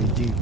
be deep.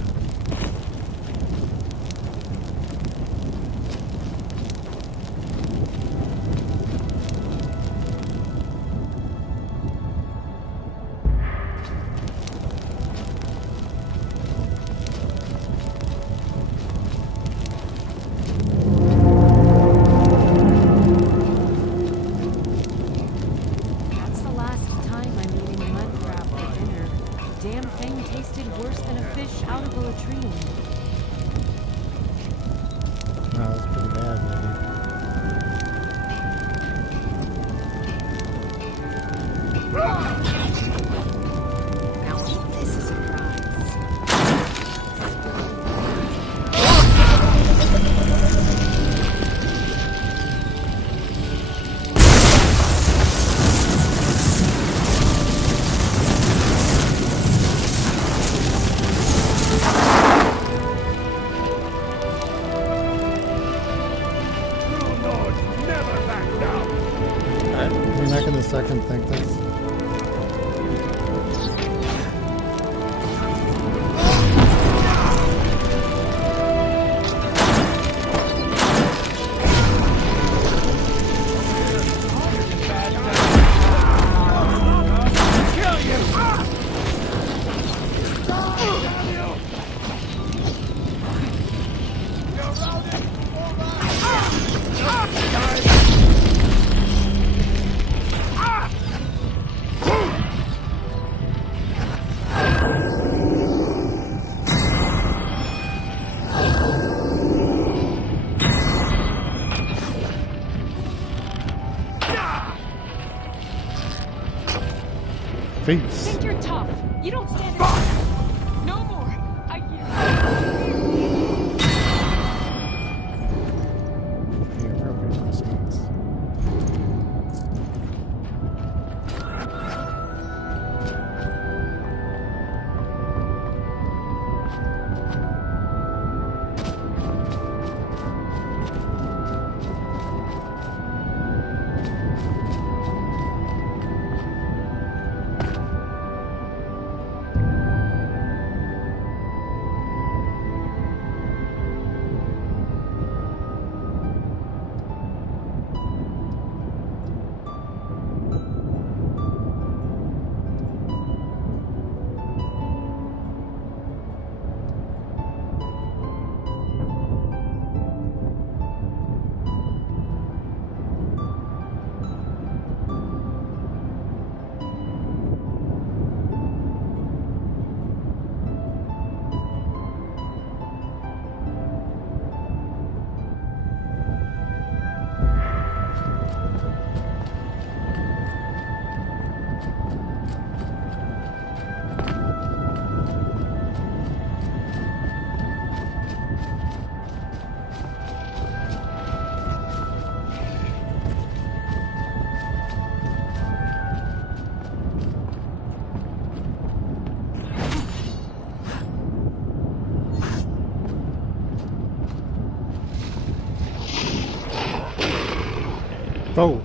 Second think this. Face. Think you're tough. You don't stand a chance. No more. I Oh.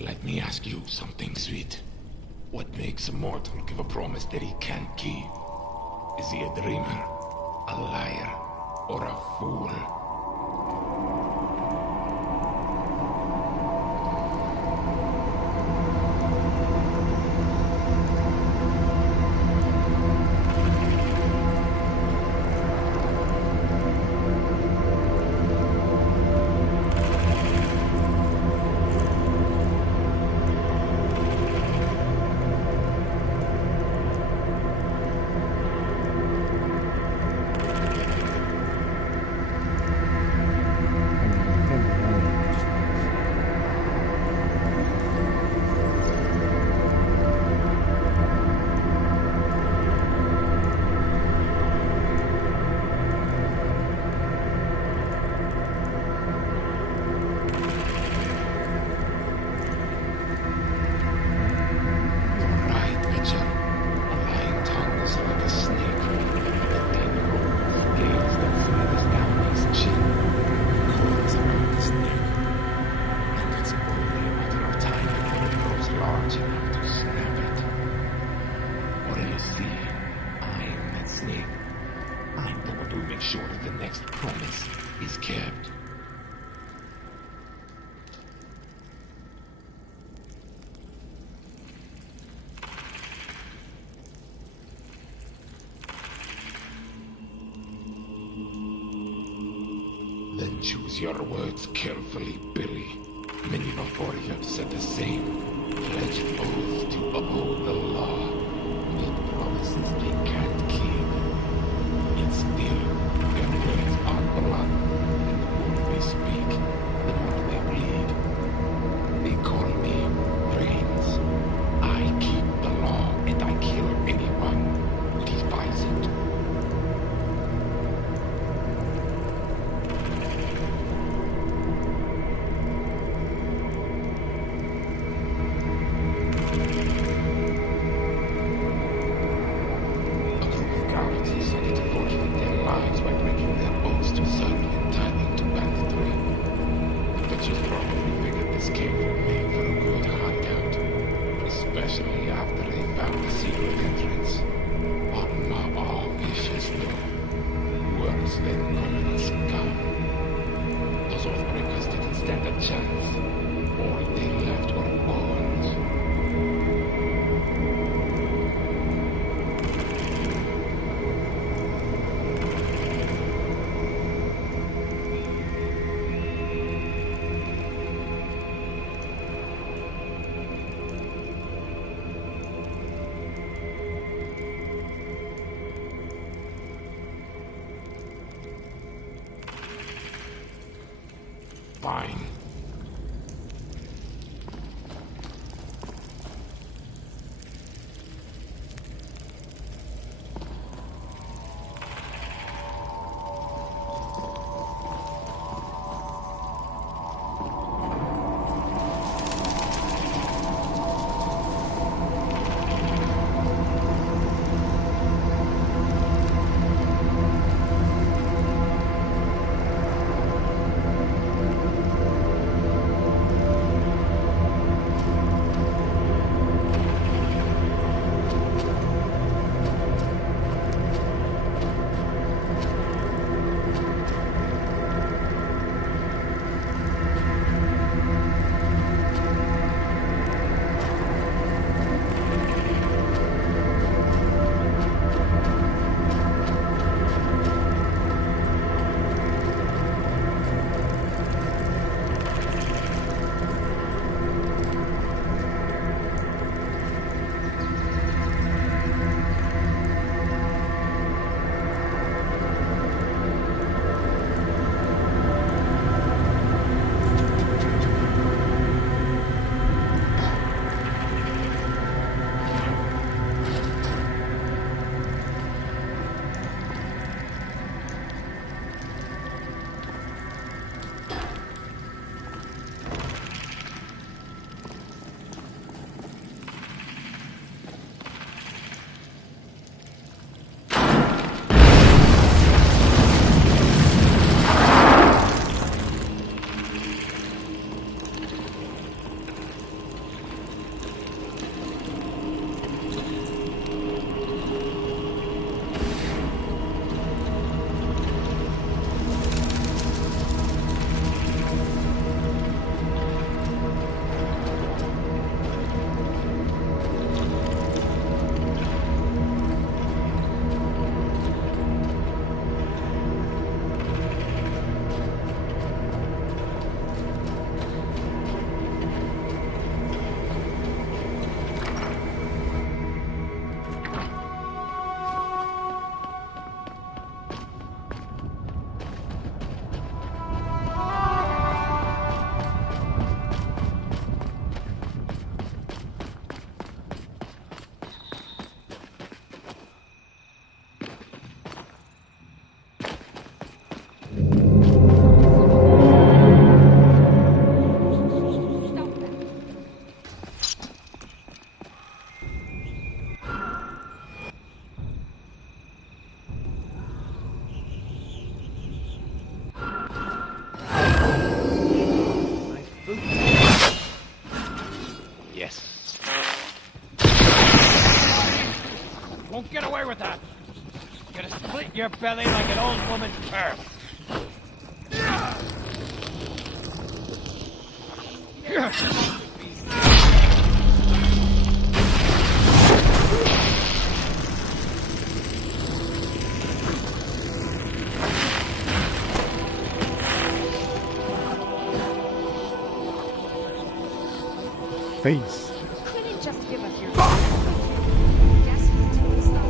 Let me ask you something, sweet. What makes a mortal give a promise that he can't keep? Is he a dreamer, a liar, or a fool? Sure that the next promise is kept. Then choose your words carefully, Billy. Many before you have said the same. Pledge oaths to uphold the law. Make promises they can't keep. Yet still, their words are blood, and the more they speak, the more they bleed. They call me Brains. I keep the law, and I kill anyone who defies it. Fine. Yes. Won't get away with that. Gonna split your belly like an old woman's purse. Face. Couldn't just give us your guess who's doing stuff?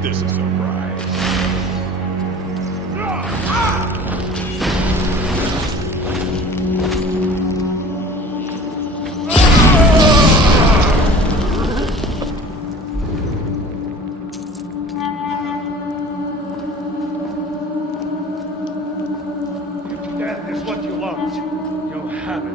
This is a surprise. If death is what you want, you'll have it.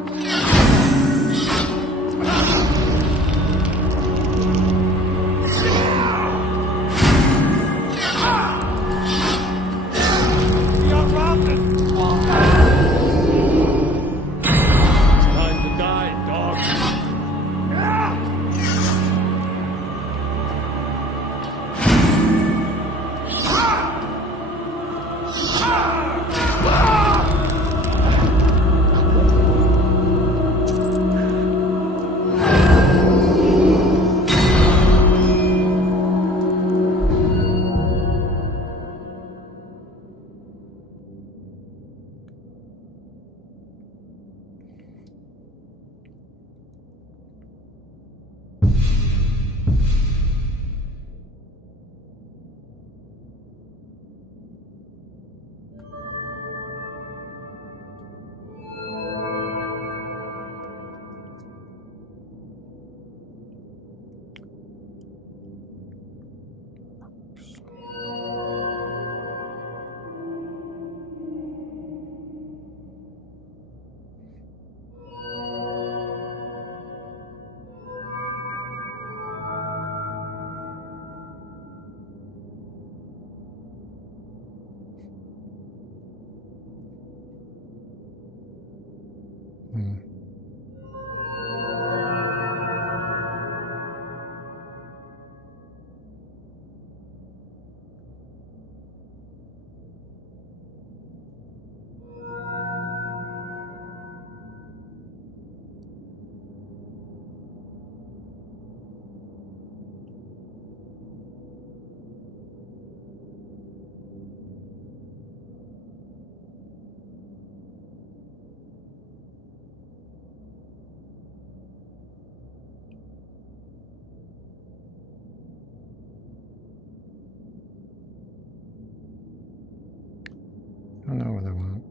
I don't know what I want.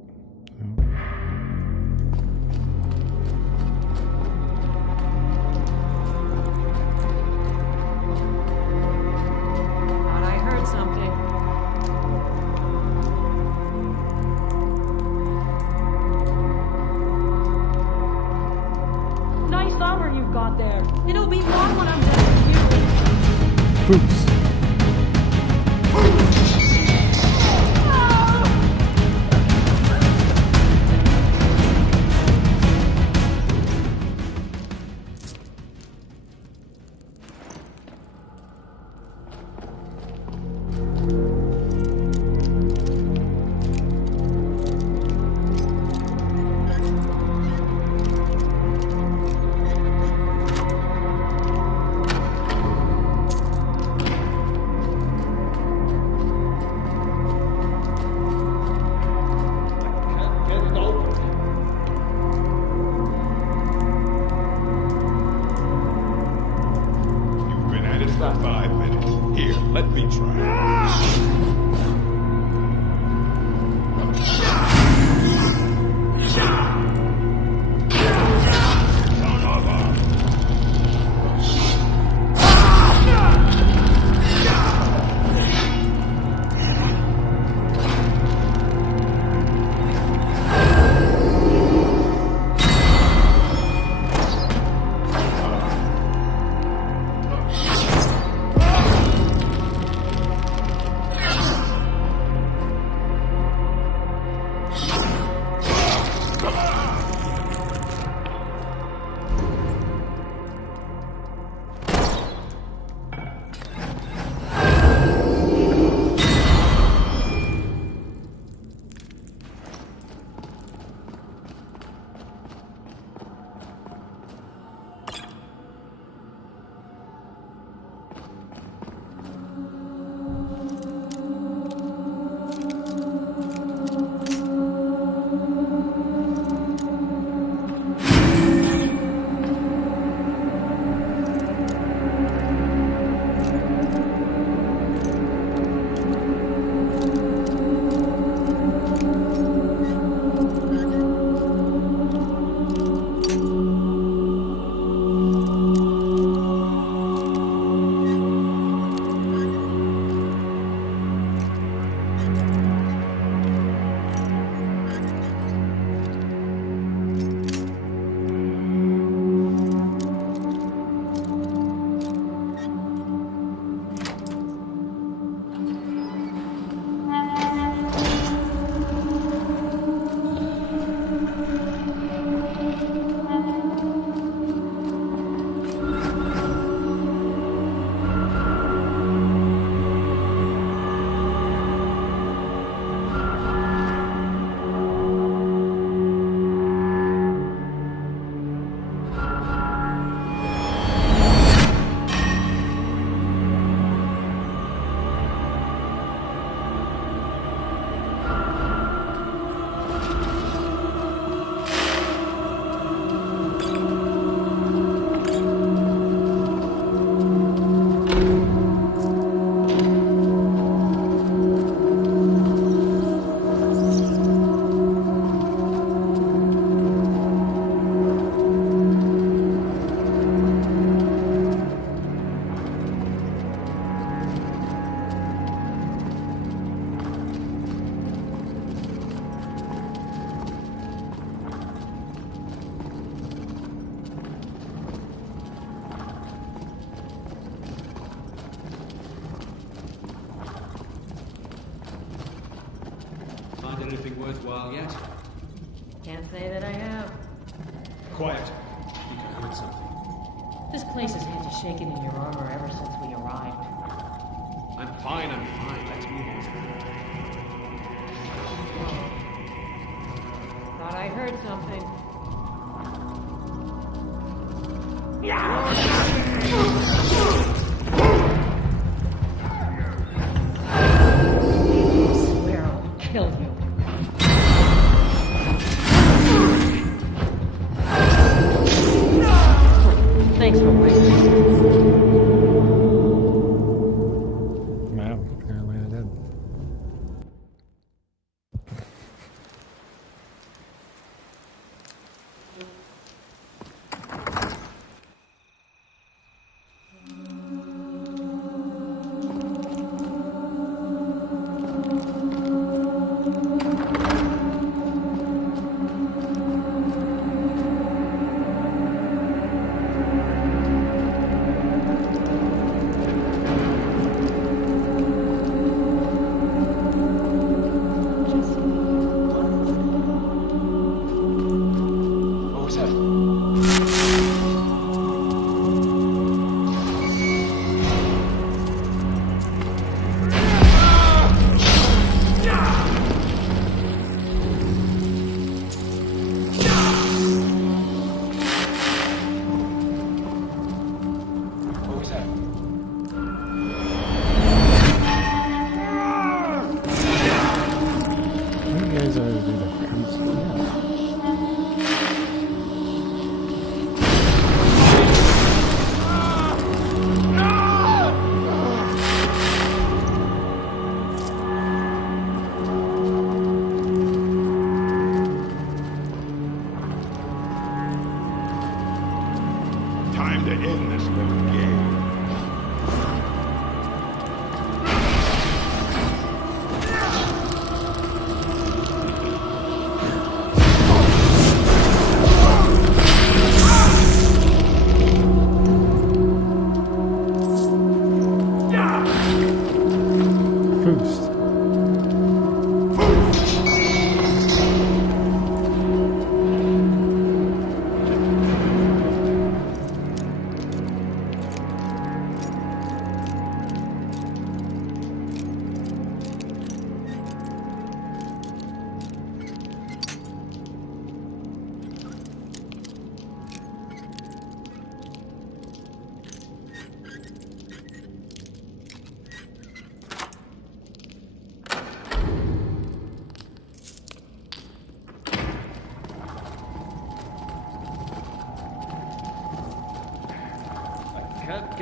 No. Thought I heard something. Oops. Can't get it open. You've been at it for 5 minutes. Here, let me try. Son of a... Find anything worthwhile yet? Can't say that I have. Quiet. I think I heard something. This place has had you shaking in your armor ever since we arrived. I'm fine, I'm fine. Let's move on. Thought I heard something. I swear I'll kill you. Thanks for waiting. Wow, apparently I did.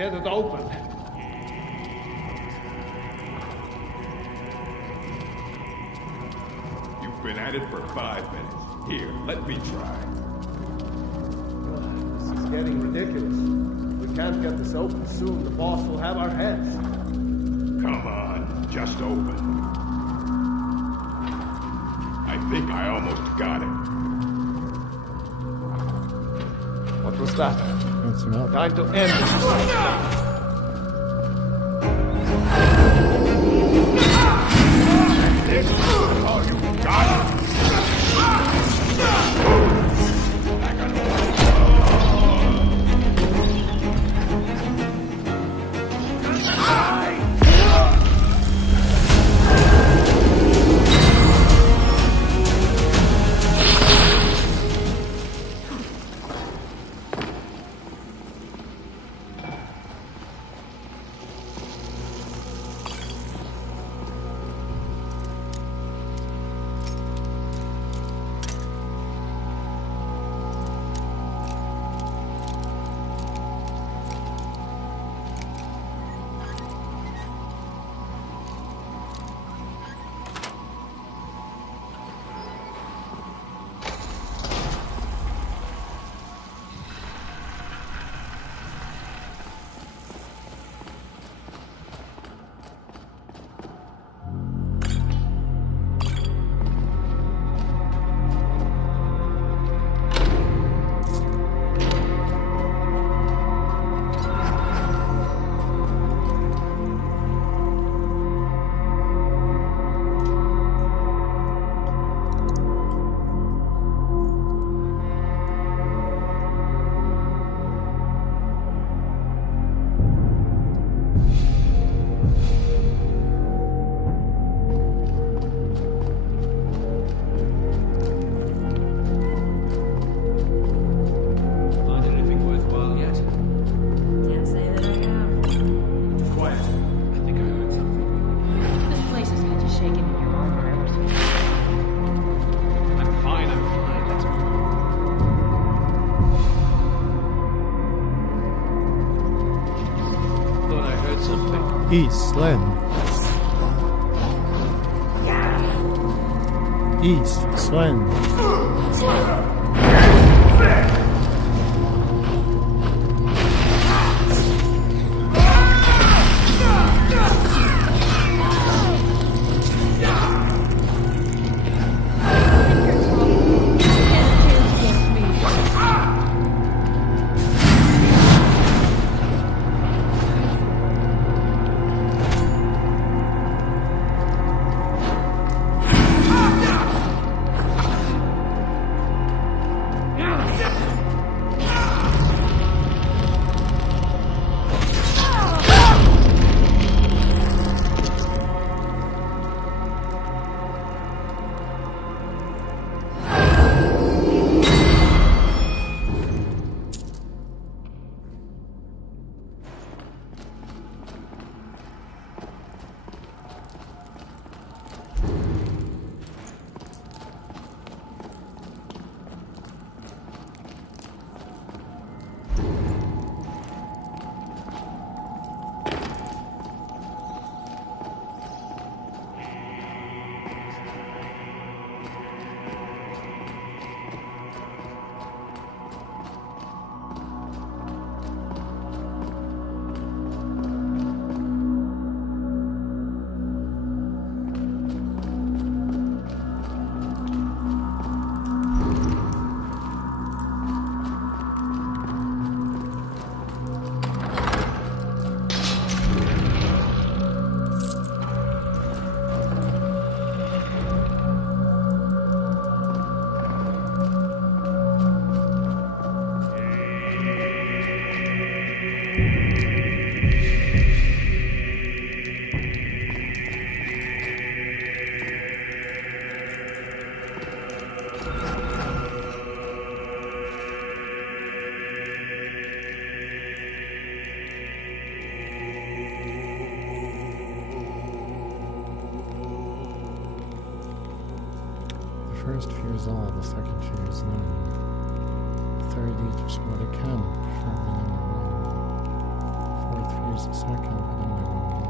get it open. You've been at it for 5 minutes. Here, let me try. This is getting ridiculous. If we can't get this open soon, the boss will have our heads. Come on, just open. I think I almost got it. What was that? That's milk. Time to end this. This is all you got. East, Slen. East, Slen. First fear is all, the second fear is none. The third each what it can, firmly number one. Here's the second, but only one alone.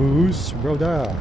Fus Roda.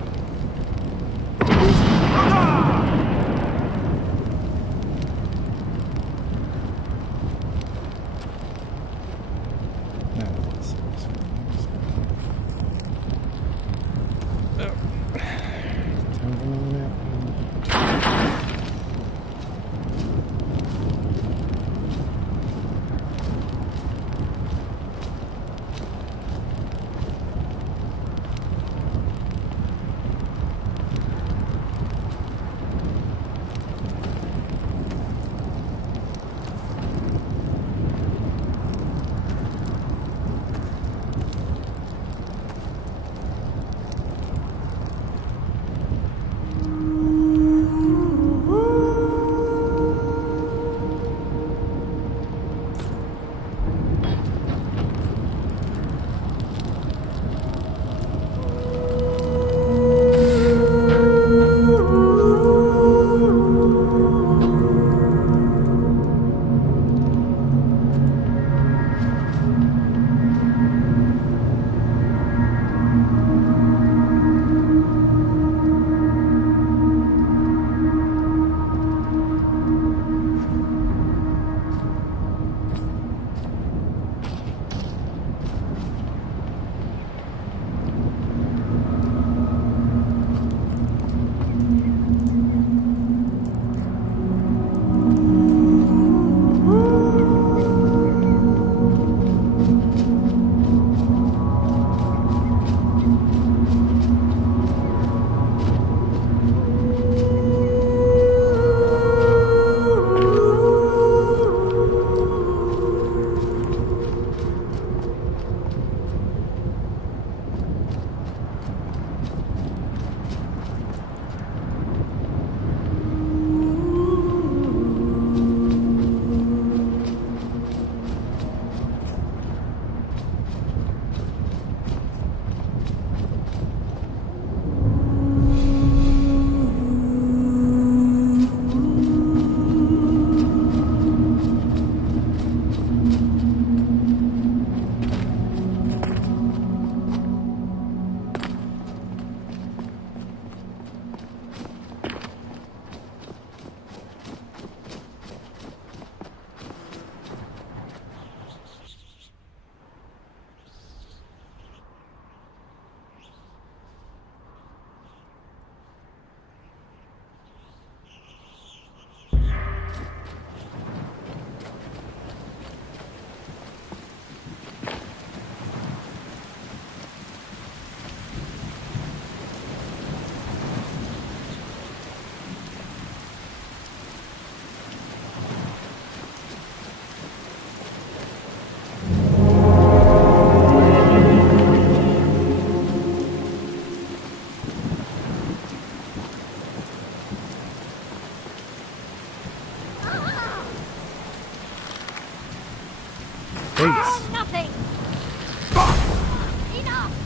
Oh, nothing. Enough.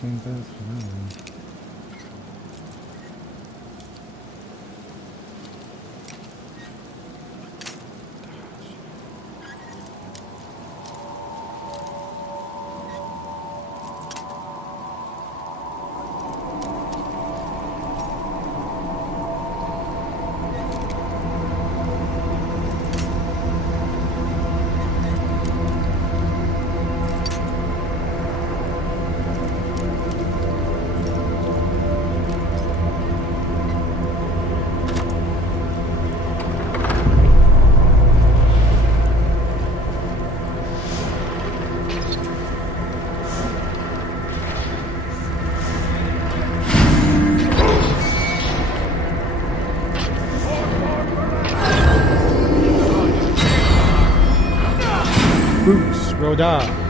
think that's fine. Boots, Rodar.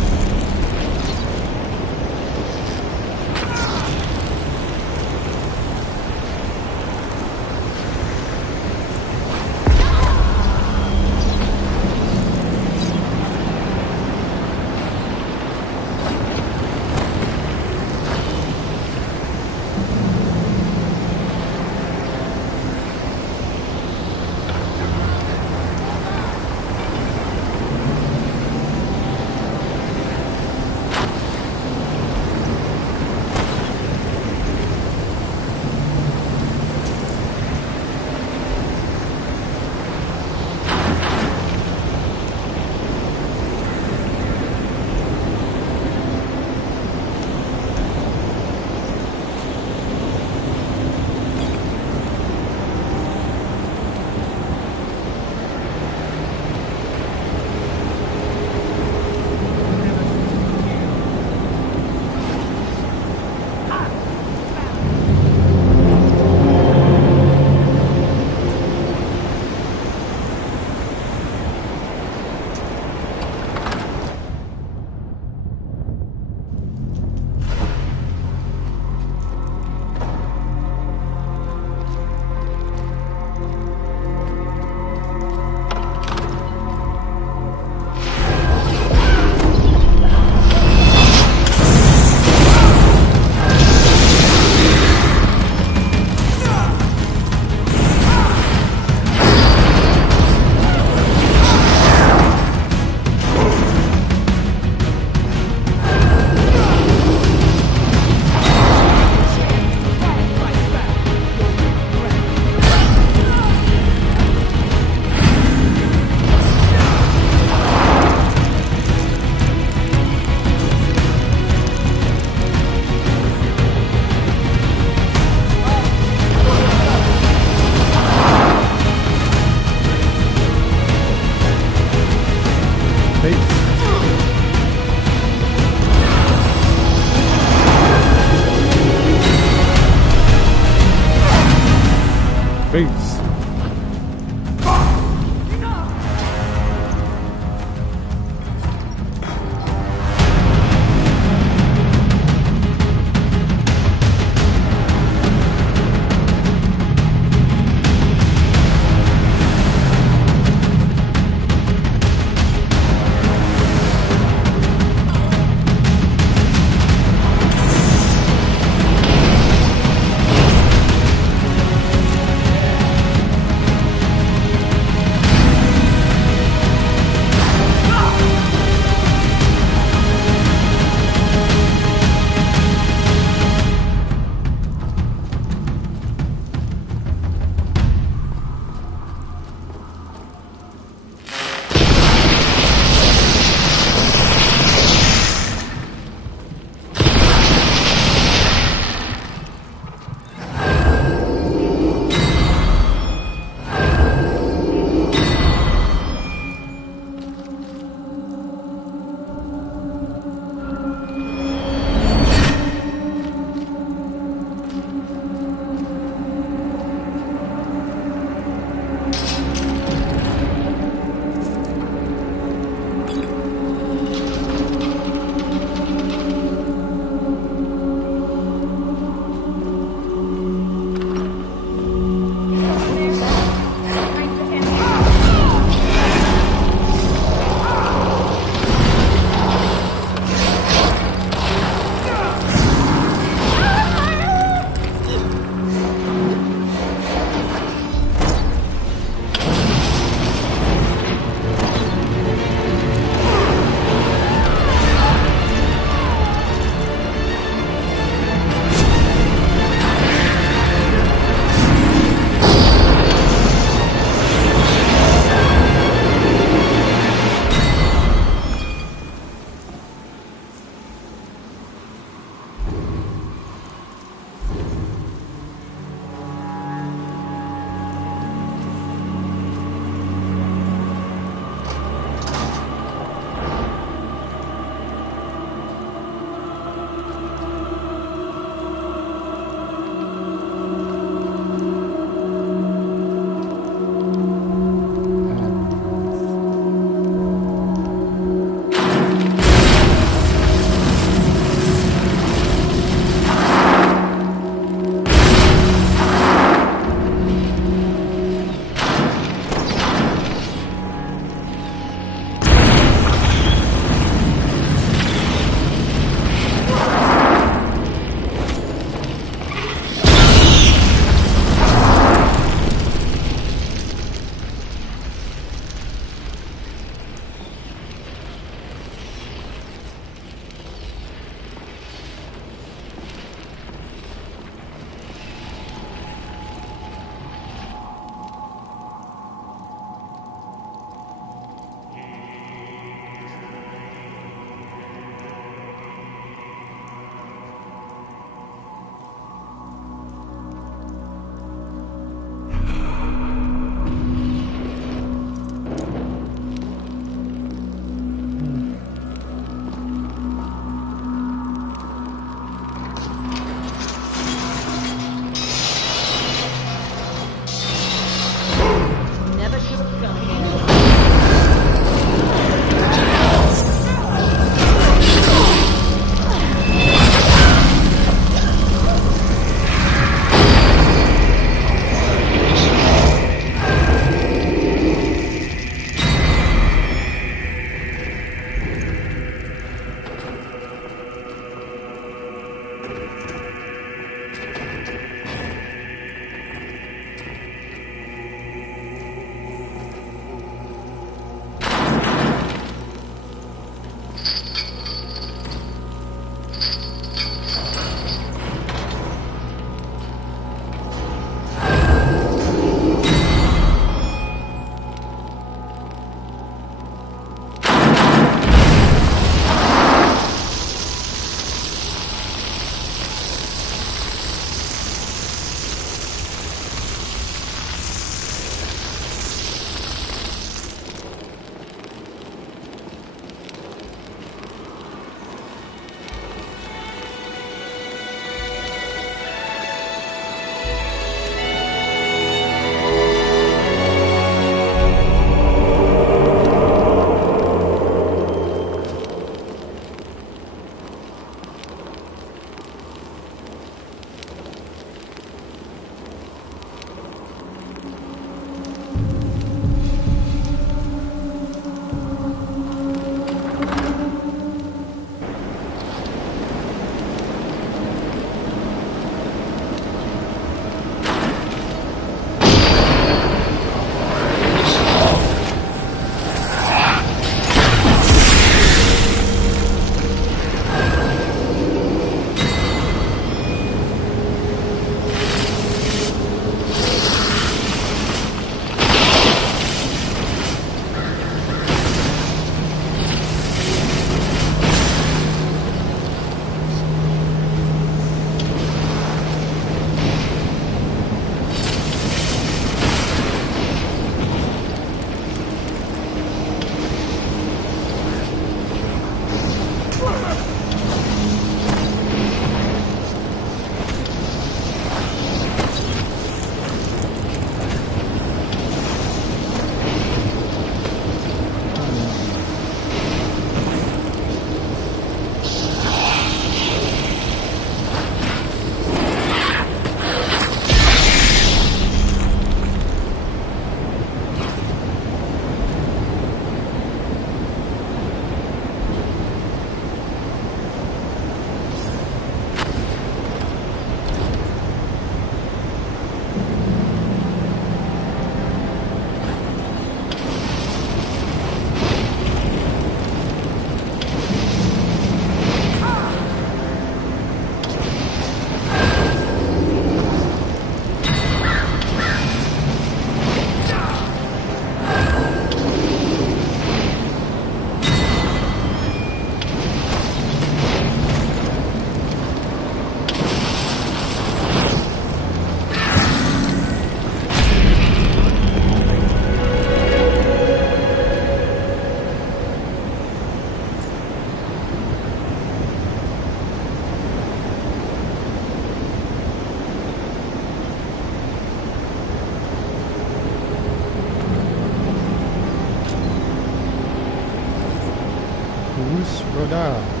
Who's Rhoda?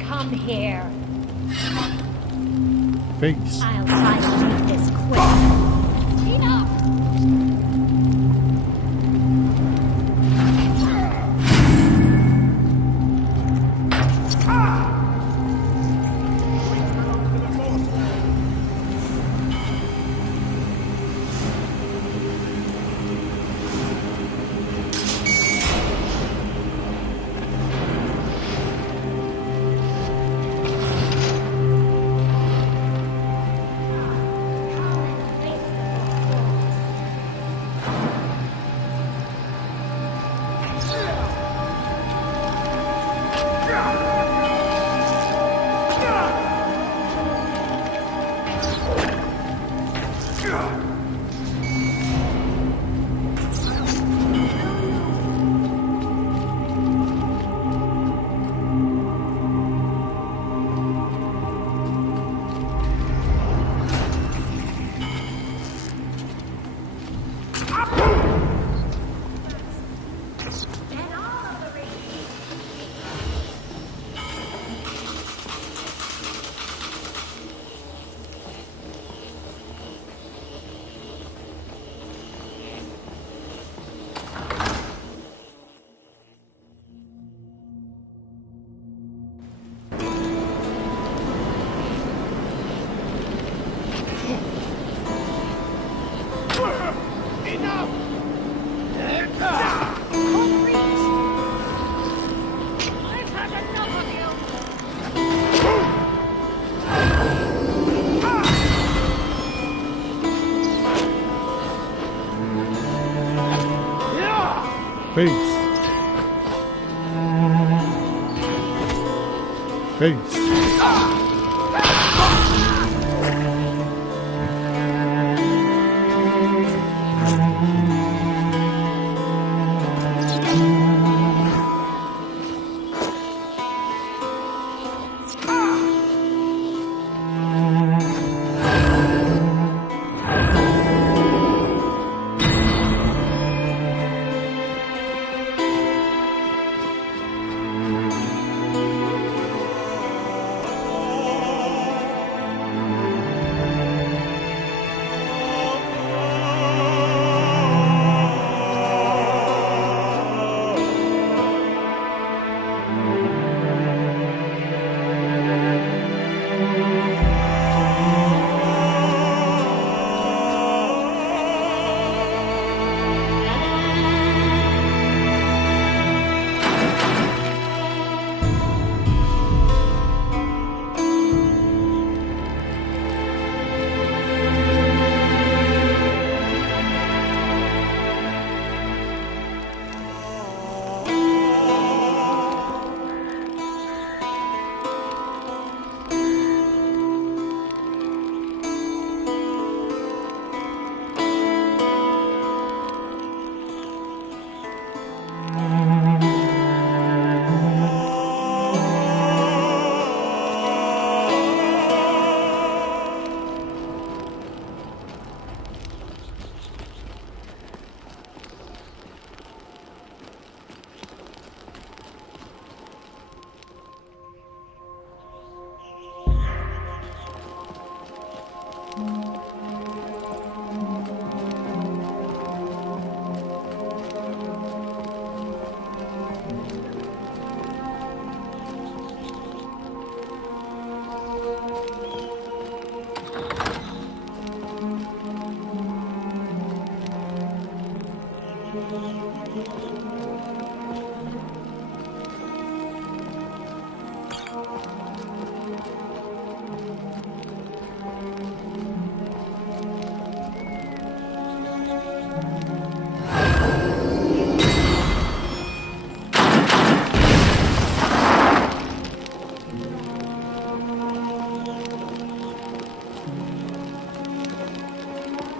Come here. Face. I'll find this quick. Enough! Face. Face.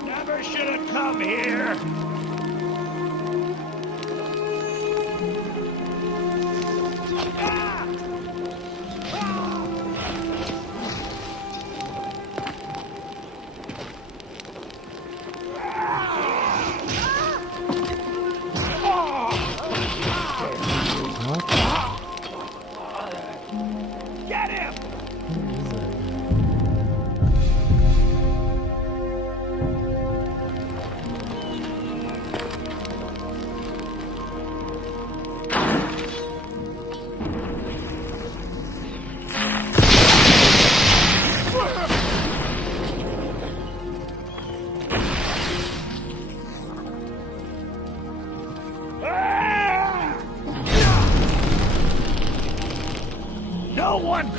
Never should have come here. Get him! Who is that guy? No one!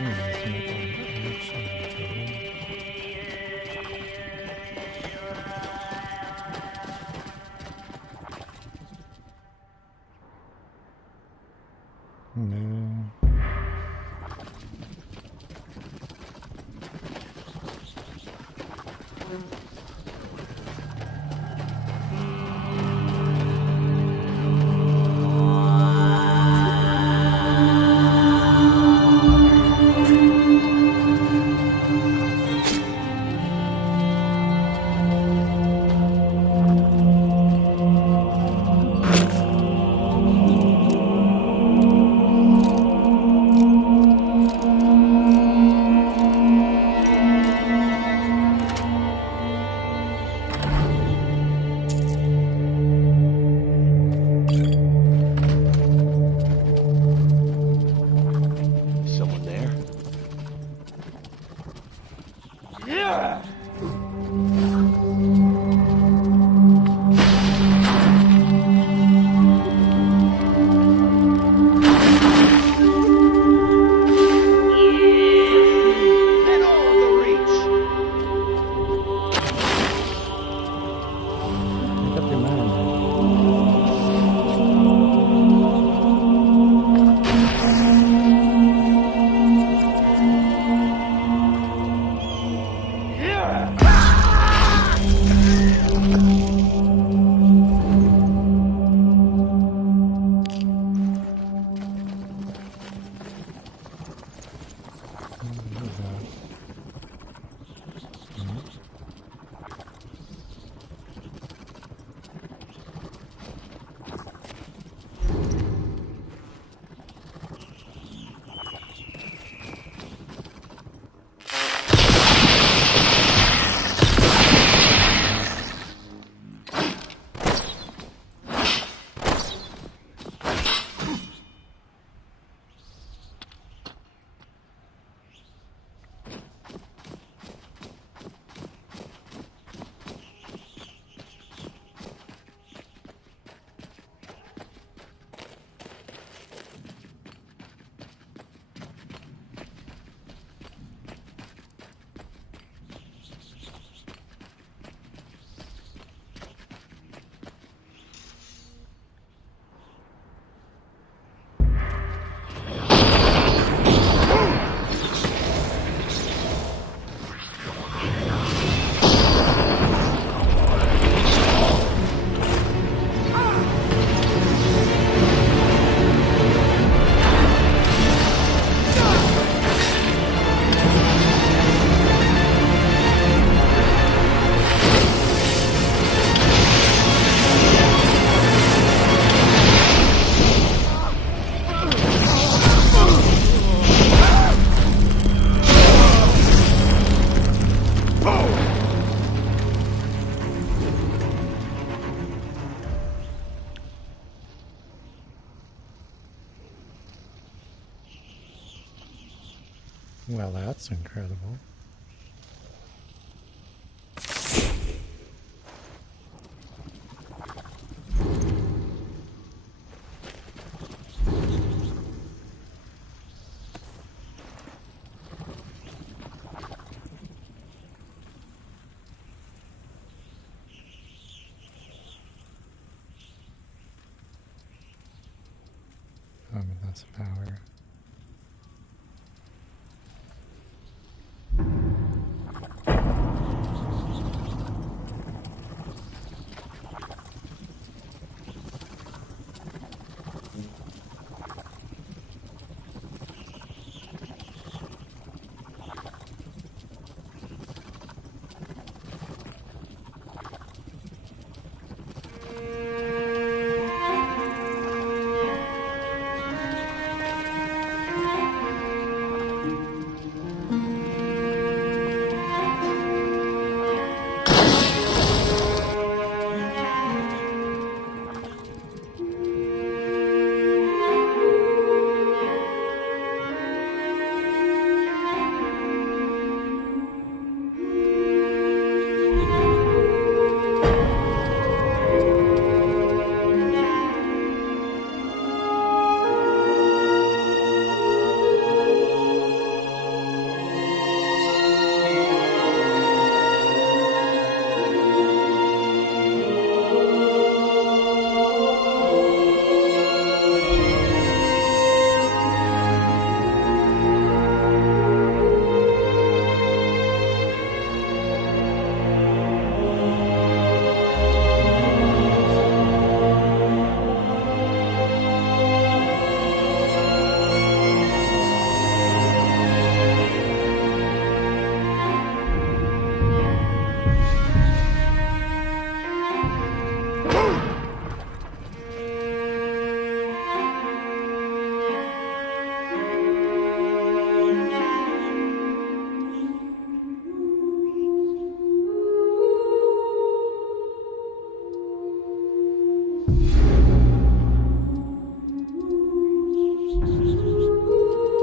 No. Someone there? Yeah! Get all of the reach! Make up your mind, man. Well, that's incredible. Oh, but that's power.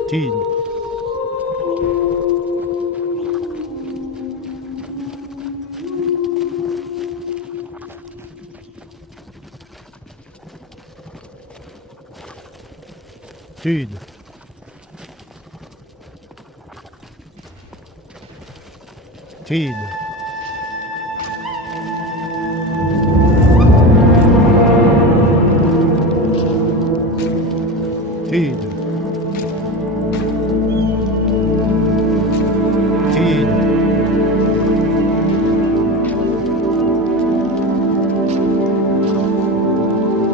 Tid. Tid. Tid. Tid. Tid.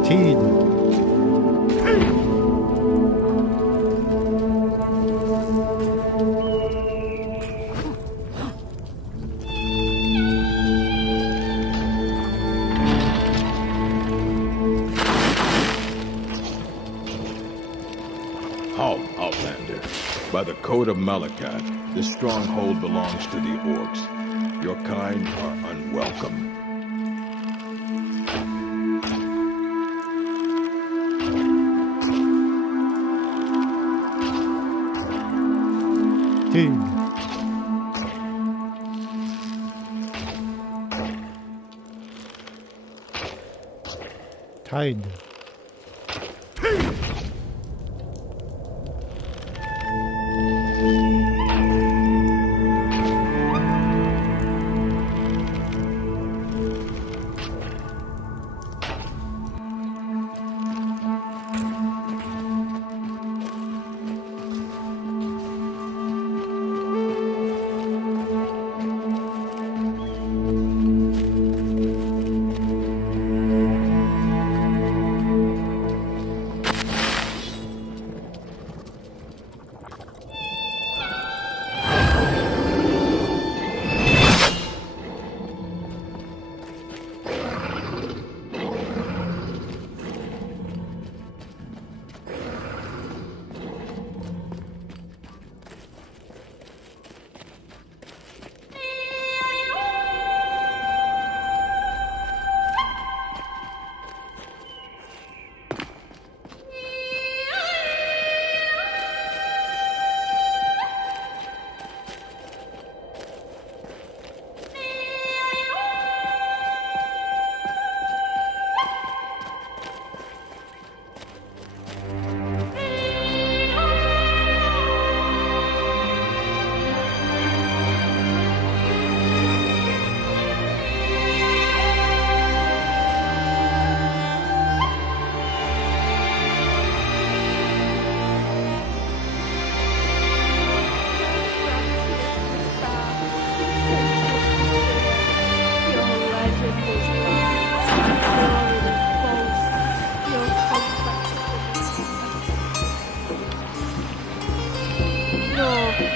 Tid. Halt, Outlander. By the code of Malacath, this stronghold belongs to the orcs. Your kind are unwelcome. Tid. Tide.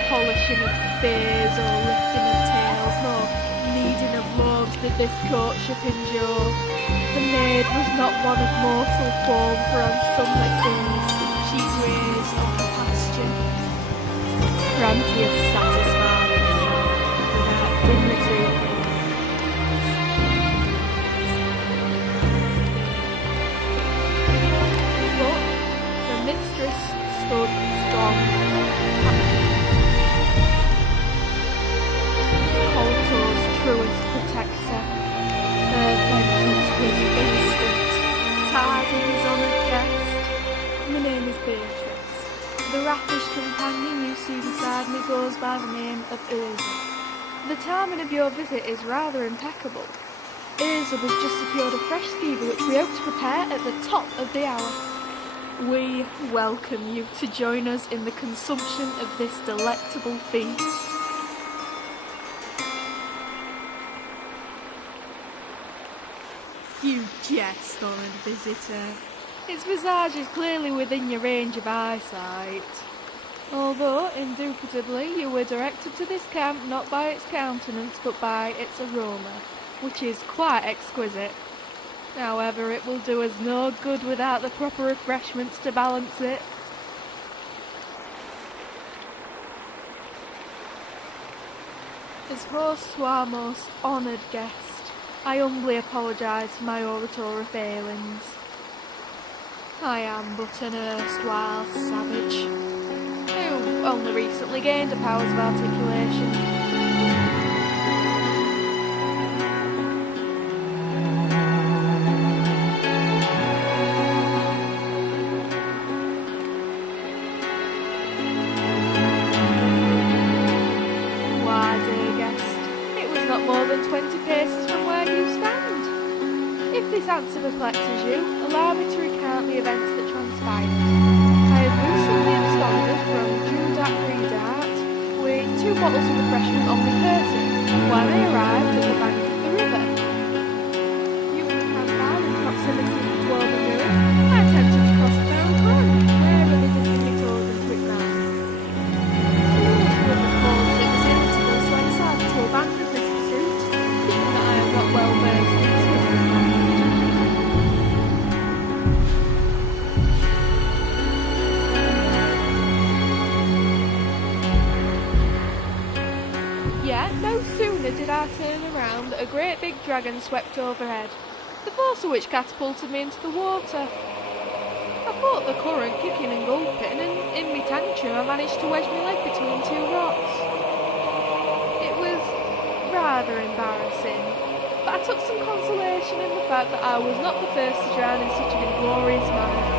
polishing of spears or lifting of tails, nor kneading of loaves did this courtship endure. The maid was not one of mortal form, for on sunlit days she grazed on the pasture. Grantius satisfied without dignity. But the mistress stood strong. Holtor's truest protector. Her vengeance was instant. Tidings, honoured guest. My name is Beatrice. The raffish companion you see beside me goes by the name of Urza. The timing of your visit is rather impeccable. Urza has just secured a fresh skeever which we hope to prepare at the top of the hour. We welcome you to join us in the consumption of this delectable feast. You jest, honoured visitor. Its visage is clearly within your range of eyesight. Although, indubitably, you were directed to this camp not by its countenance but by its aroma, which is quite exquisite. However, it will do us no good without the proper refreshments to balance it. As host to our most honoured guest, I humbly apologise for my oratory failings. I am but an erstwhile savage, who only recently gained the powers of articulation. Why, dear guest, it was not more than 20 paces from where you stand. If this answer perplexes you, allow me to recount the events that transpired. I had recently absconded from Judat Redart with 2 bottles of refreshment on my person when I arrived at the bank of the river. You can find in proximity to the Dwarven Ruin. I attempted to cross the town current, warily dipping my toes into its mouth. The falls it was inevitable, so I decided to abandon this pursuit, given that I am not well versed in swimming. Yet, no sooner did I turn around that a great big dragon swept overhead, the force of which catapulted me into the water. I fought the current, kicking and gulping, and in my tantrum I managed to wedge my leg between 2 rocks. It was rather embarrassing, but I took some consolation in the fact that I was not the first to drown in such an inglorious manner.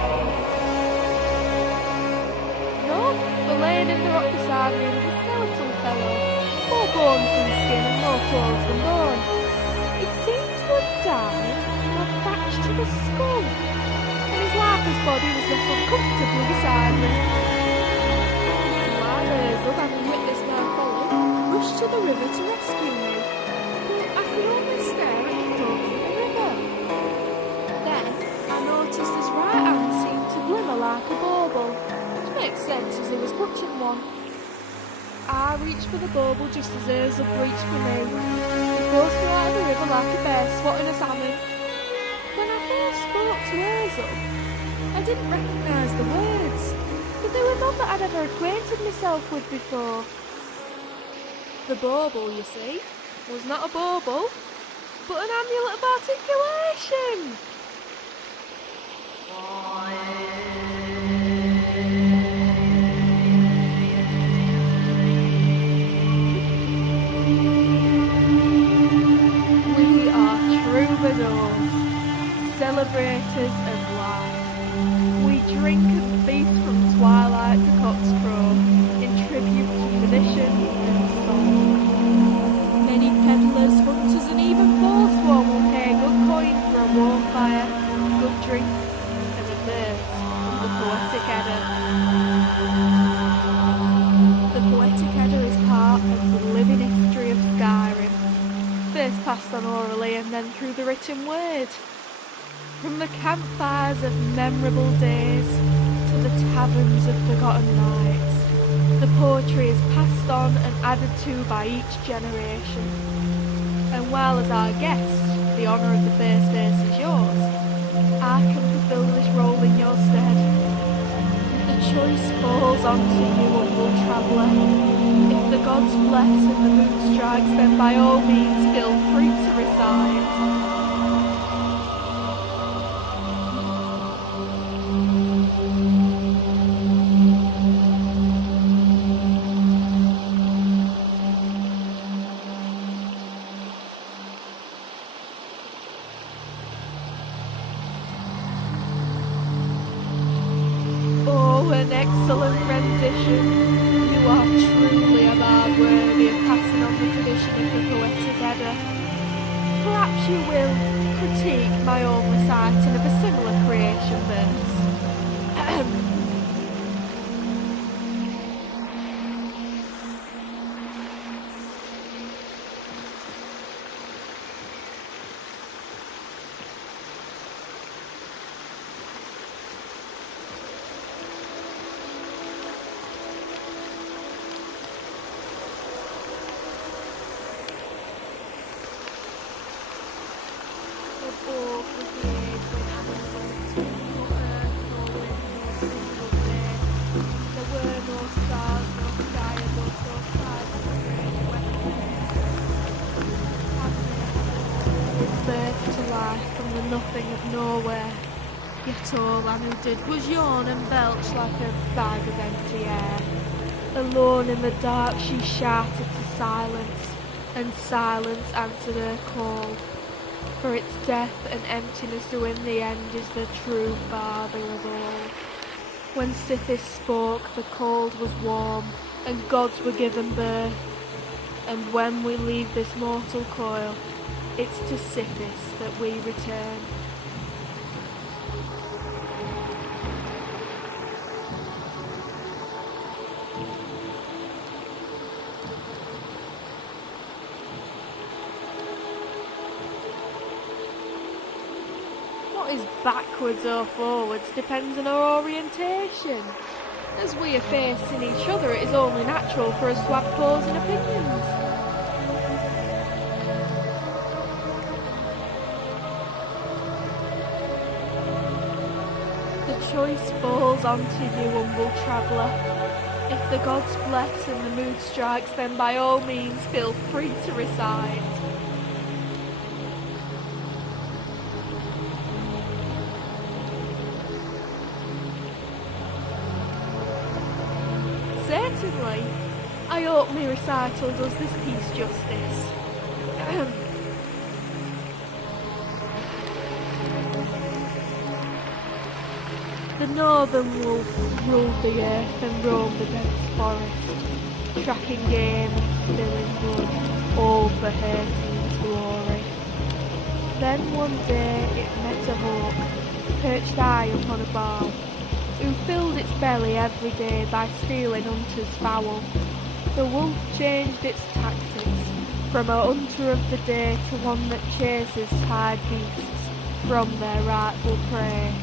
No, but laying in the rock beside me was a skeleton fellow, more bone than skin and more clothes than bone. It seemed to have died from a thatch to the skull, and his lifeless body was left uncomfortably beside me. My Hazel, having witnessed my folly, rushed to the river to rescue me, but I could only stare at the dogs in the river. Then I noticed his right hand seemed to glimmer like a bauble, which makes sense as he was clutching one. I reached for the bauble just as Hazel reached for me. He forced me out of the river like a bear swatting a salmon. When I first spoke to Hazel, I didn't recognise the words, but they were none that I'd ever acquainted myself with before. The bauble, you see, was not a bauble, but an amulet of articulation. We are troubadours, celebrators of life. We drink and feast from twilight to cock's crow, in tribute to tradition and song. Many peddlers, hunters and even forsworn will pay good coin for a warm fire, good drink and a verse from the Poetic Edda. The Poetic Edda is part of the living history of Skyrim, first passed on orally and then through the written word. From the campfires of memorable days to the taverns of forgotten nights, the poetry is passed on and added to by each generation. And while as our guest, the honour of the first verse is yours, I can fulfil this role in your stead. The choice falls onto you, humble traveller. If the gods bless and the moon strikes, then by all means feel free to recite. An excellent rendition. You are truly above worthy of passing on the tradition of the Poetic Edda. Perhaps you will critique my own reciting of a similar creation verse. Nothing of nowhere, yet all I knew did was yawn and belch like a bag of empty air. Alone in the dark she shouted to silence, and silence answered her call. For its death and emptiness who in the end is the true father of all. When Sithis spoke, the cold was warm, and gods were given birth. And when we leave this mortal coil, it's to Sithis that we return. What is backwards or forwards depends on our orientation. As we are facing each other, it is only natural for us to have opposing opinions. The choice falls onto you, humble traveller. If the gods bless and the mood strikes, then by all means feel free to recite. Certainly. I hope my recital does this piece justice. The northern wolf ruled the earth and roamed the dense forest, tracking game and spilling blood, all for Hersene's glory. Then one day it met a hawk, perched high upon a bough, who filled its belly every day by stealing hunters' fowl. The wolf changed its tactics, from a hunter of the day to one that chases tired beasts from their rightful prey.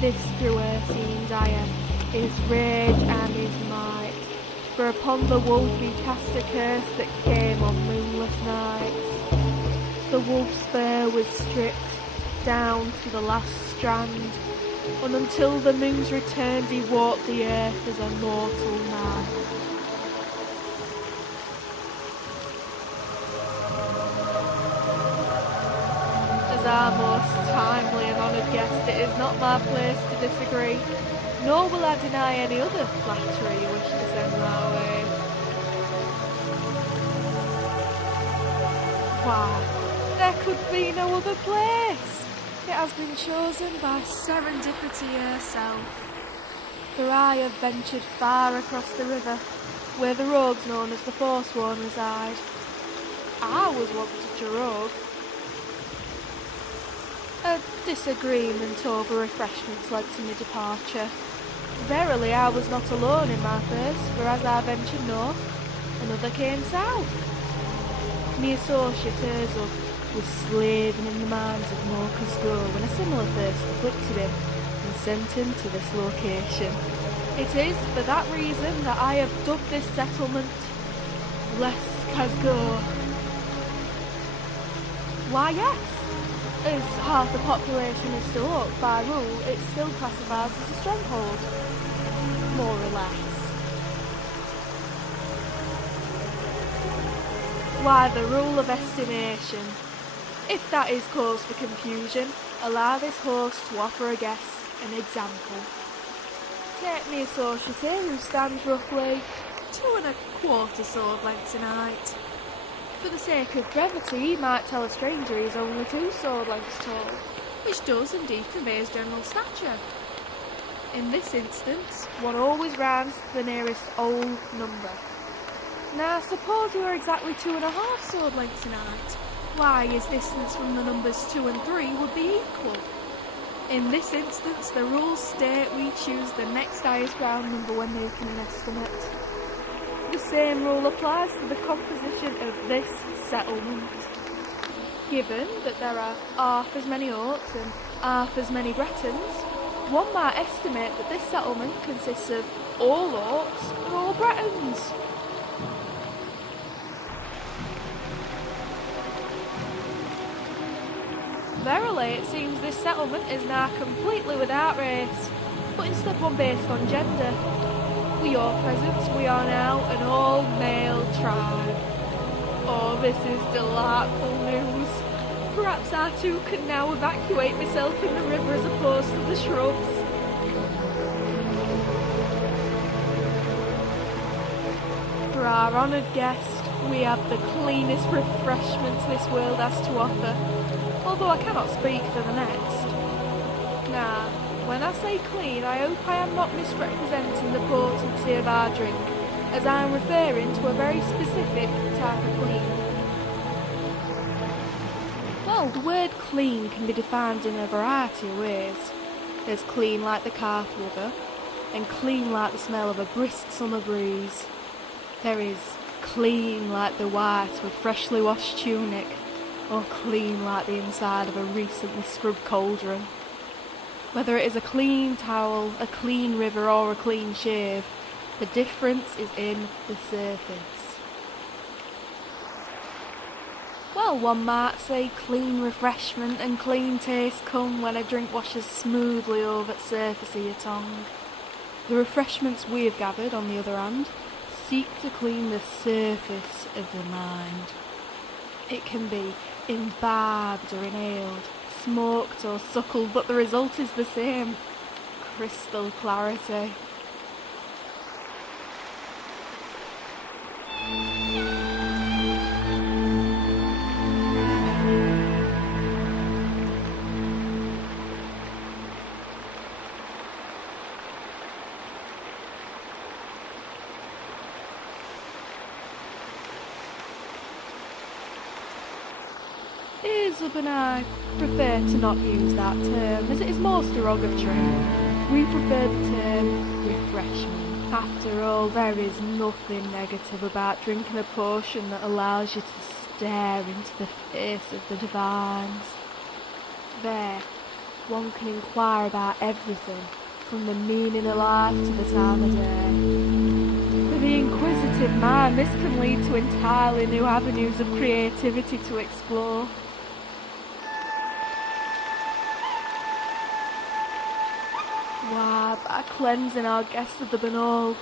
This through Hersene's ire, his rage and his might, for upon the wolf he cast a curse that came on moonless nights. The wolf's fur was stripped down to the last strand, and until the moon's returned he walked the earth as a mortal man. As our most timely and honoured guest, it is not my place to disagree, nor will I deny any other flattery you wish to send my way. Why, there could be no other place. It has been chosen by serendipity herself. For I have ventured far across the river, where the rogues known as the Forsworn reside. I was once such a rogue. A disagreement over refreshments led to my departure. Verily, I was not alone in my thirst, for as I ventured north, another came south. My associate Urzug was slaving in the mines of Morca's Go when a similar thirst afflicted him and sent him to this location. It is for that reason that I have dubbed this settlement Les Casgo. Why, yes, as half the population is still up by rule, it's still classified as a stronghold, more or less. Why, the rule of estimation. If that is cause for confusion, allow this host to offer a guest an example. Take me associate here who stands roughly 2 1/4 sword lengths in height. For the sake of brevity, he might tell a stranger he is only 2 sword lengths tall, which does indeed convey his general stature. In this instance, one always rounds to the nearest whole number. Now, suppose you are exactly 2 1/2 sword lengths in height. Why, his distance from the numbers 2 and 3 would be equal. In this instance, the rules state we choose the next highest round number when making an estimate. The same rule applies to the composition of this settlement. Given that there are half as many orcs and half as many Bretons, one might estimate that this settlement consists of all orcs and all Bretons. Verily, it seems this settlement is now completely without race, but instead one based on gender. For your presence, we are now an all-male tribe. Oh, this is delightful news. Perhaps I too can now evacuate myself in the river as opposed to the shrubs. our honoured guest, we have the cleanest refreshments this world has to offer, although I cannot speak for the next. Now, when I say clean, I hope I am not misrepresenting the potency of our drink, as I am referring to a very specific type of clean. Well, the word clean can be defined in a variety of ways. There's clean like the Carth River, and clean like the smell of a brisk summer breeze. There is clean like the white of a freshly washed tunic, or clean like the inside of a recently scrubbed cauldron. Whether it is a clean towel, a clean river, or a clean shave, the difference is in the surface. Well, one might say clean refreshment and clean taste come when a drink washes smoothly over the surface of your tongue. The refreshments we have gathered, on the other hand, seek to clean the surface of the mind. It can be imbibed or inhaled, smoked or suckled, but the result is the same: crystal clarity. Isab and I prefer to not use that term, as it is most derogatory. We prefer the term refreshment. After all, there is nothing negative about drinking a potion that allows you to stare into the face of the divines. There, one can inquire about everything, from the meaning of life to the time of day. For the inquisitive mind, this can lead to entirely new avenues of creativity to explore. Why, by cleansing our guests of the banal,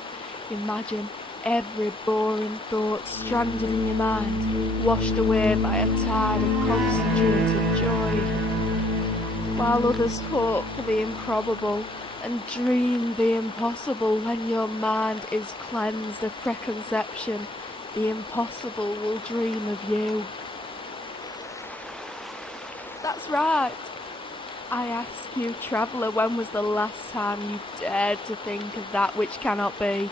imagine every boring thought stranded in your mind, washed away by a tide of concentrated joy, while others hope for the improbable and dream the impossible. When your mind is cleansed of preconception, the impossible will dream of you. That's right. I ask you, traveller, when was the last time you dared to think of that which cannot be?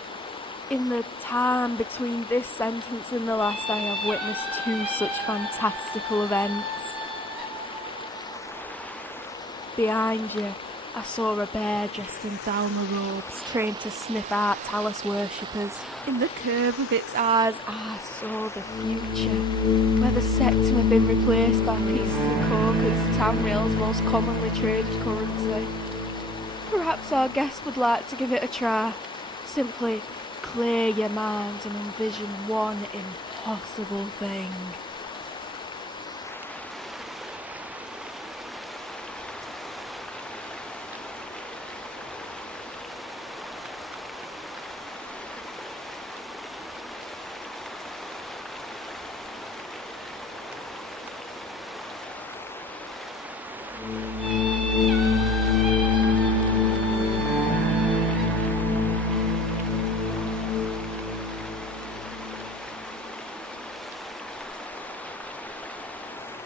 In the time between this sentence and the last, I have witnessed two such fantastical events. Behind you, I saw a bear dressed in Thalma robes, trained to sniff out Talus worshippers. In the curve of its eyes, I saw the future, where the septum had been replaced by pieces of coke as Tamriel's most commonly traded currency. Perhaps our guest would like to give it a try. Simply clear your mind and envision one impossible thing.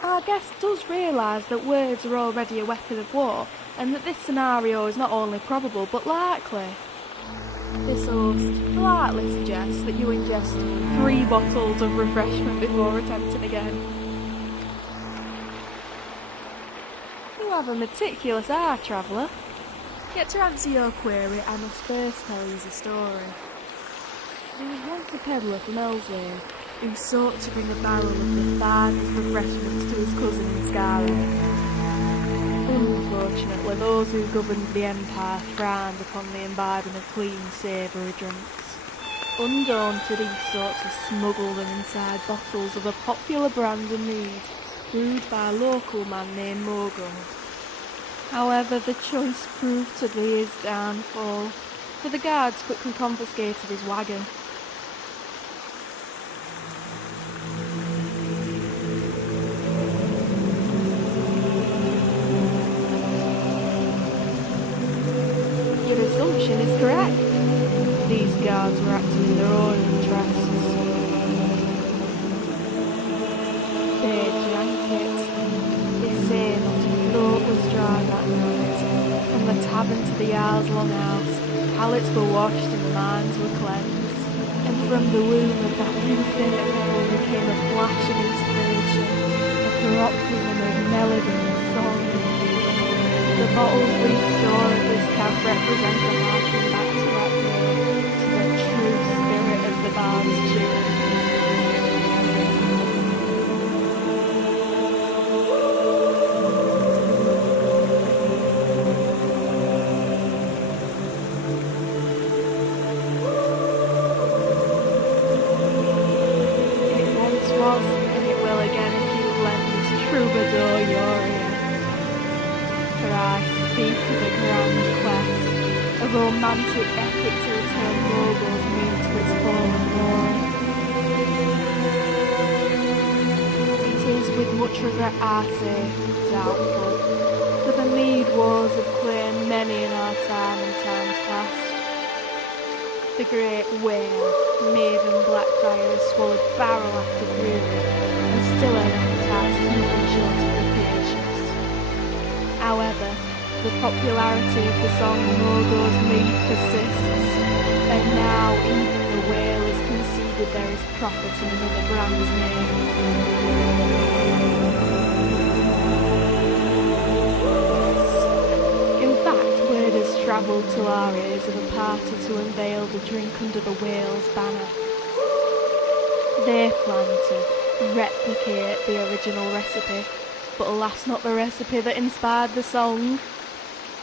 Our guest does realise that words are already a weapon of war, and that this scenario is not only probable but likely. This host politely suggests that you ingest 3 bottles of refreshment before attempting again. You have a meticulous eye, traveller. Yet to answer your query, I must first tell you a story. There was once a peddler from Elsweyr who sought to bring a barrel of the finest refreshments to his cousin in Scotland. Unfortunately, those who governed the empire frowned upon the imbibing of clean, savoury drinks. Undaunted, he sought to smuggle them inside bottles of a popular brand of mead, brewed by a local man named Morgold. However, the choice proved to be his downfall, for the guards quickly confiscated his wagon. Your assumption is correct. These guards were acting in their own interests. the womb of that infinite hell there came a flash of inspiration, a paroxysm of melody and song. The bottles we store at this camp represent a harking back to that day, to the true spirit of the bard's tune. And it will again if you lend this troubadour your ear. For I speak of a grand quest, a romantic epic to return Morgul's mead to its fallen lord. It is with much regret I say, doubtful, for the mead wars have claimed many in our time and times past. The great whale, maven Blackfriar, has swallowed barrel after brew, and still an appetite human short of rapacious. However, the popularity of the song Morgul's Mead persists, and now even the whale has conceded there is profit in another brand's name. Travelled to our ears of a party to unveil the drink under the whale's banner. They plan to replicate the original recipe, but alas not the recipe that inspired the song.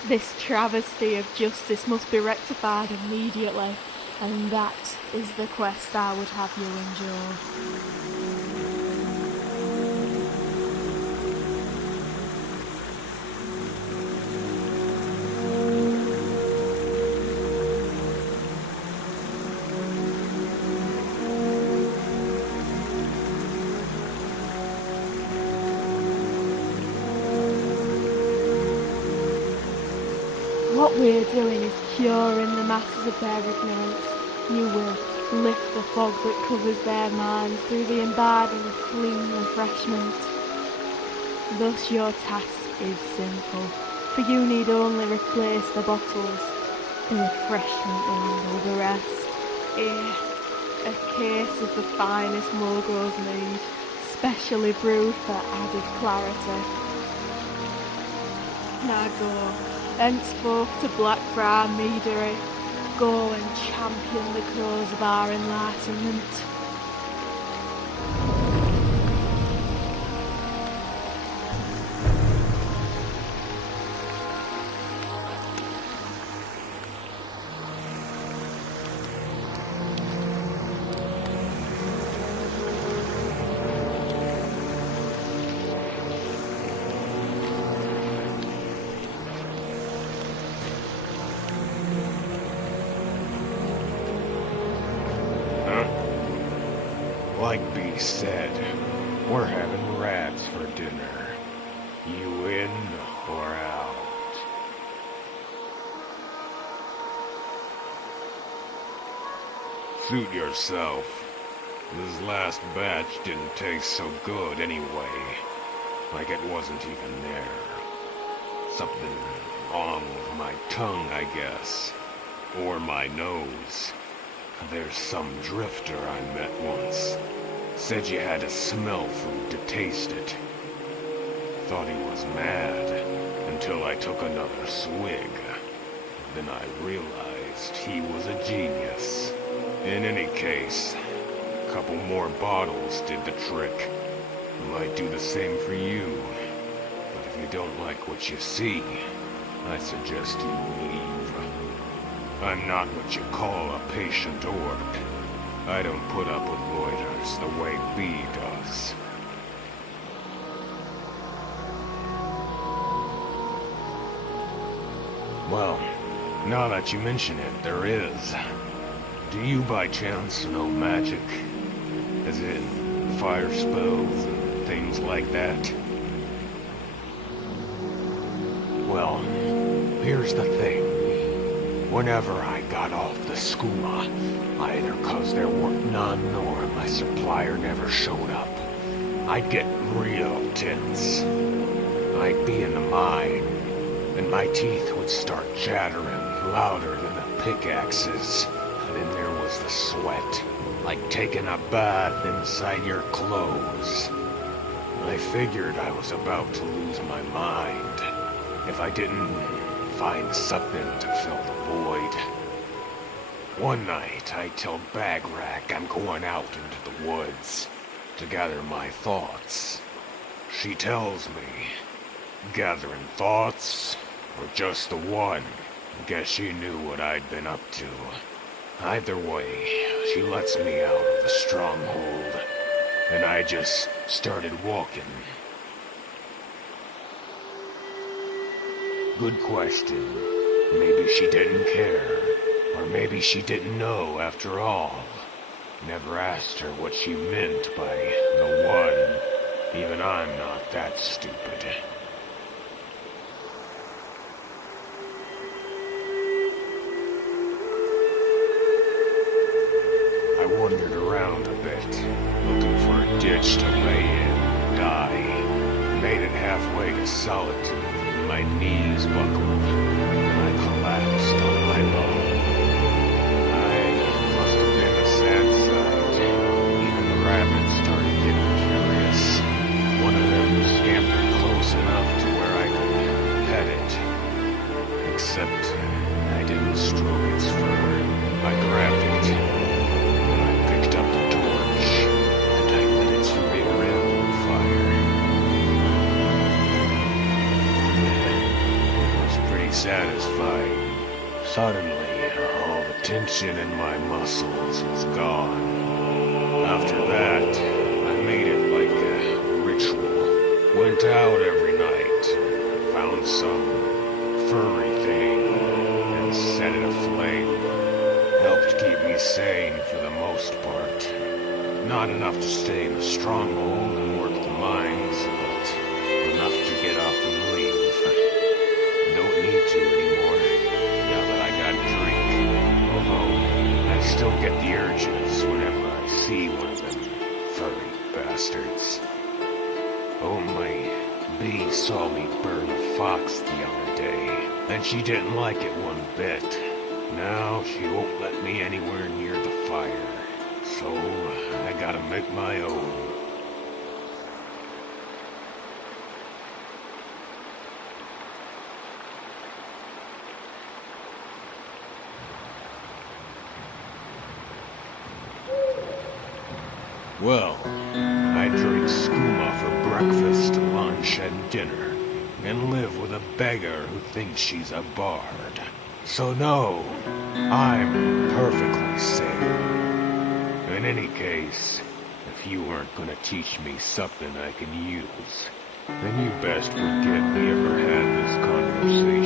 This travesty of justice must be rectified immediately, and that is the quest I would have you endure. What we're doing is curing the masses of their ignorance. You will lift the fog that covers their minds through the imbibing of clean refreshment. Thus your task is simple, for you need only replace the bottles. The refreshment will handle the rest. Here, a case of the finest Morgul's mead, specially brewed for added clarity. Now go. Henceforth to Blackfriar Meadery, go and champion the cause of our enlightenment. Like B said, we're having rats for dinner. You in or out? Suit yourself. This last batch didn't taste so good anyway. Like it wasn't even there. Something wrong with my tongue, I guess. Or my nose. There's some drifter I met once. Said you had to smell food to taste it. Thought he was mad, until I took another swig. Then I realized he was a genius. In any case, a couple more bottles did the trick. Might do the same for you. But if you don't like what you see, I suggest you leave. I'm not what you call a patient orc. I don't put up with loiters the way B does. Well, now that you mention it, there is. Do you by chance know magic? As in, fire spells and things like that? Well, here's the thing. Whenever I got off the skooma, either 'cause there weren't none or my supplier never showed up, I'd get real tense. I'd be in the mine, and my teeth would start chattering louder than the pickaxes. Then there was the sweat. like taking a bath inside your clothes. I figured I was about to lose my mind if I didn't find something to fill the void. One night, I tell Bagrack I'm going out into the woods to gather my thoughts. She tells me, gathering thoughts, or just the one? Guess she knew what I'd been up to. Either way, she lets me out of the stronghold, and I just started walking. Good question. Maybe she didn't care, or maybe she didn't know after all. Never asked her what she meant by the one. Even I'm not that stupid. I wandered around a bit, looking for a ditch to lay in and die. Made it halfway to solitude, and my knees buckled, and I collapsed on my log. I must have been a sad sight. Even the rabbits started getting curious. One of them scampered close enough to where I could pet it. Except I didn't stroke its fur. I grabbed it. Picked up the torch, and I lit its rear end on fire. It was pretty satisfying. Suddenly, all the tension in my muscles was gone. After that, I made it like a ritual. Went out every night, found some furry thing, and set it aflame. Helped keep me sane for the most part. Not enough to stay in the stronghold and work the mines, but enough to get up and leave. Don't need to anymore, now that I got drink. Although, I still get the urges whenever I see one of them furry bastards. Oh, my bee saw me burn a fox the other day, and she didn't like it one bit. Now she won't let me anywhere near the fire, so I gotta make my own. Well, I drink skooma for breakfast, lunch, and dinner, and live with a beggar who thinks she's a bard. So no, I'm perfectly sane. In any case, if you weren't gonna teach me something I can use, then you best forget we ever had this conversation.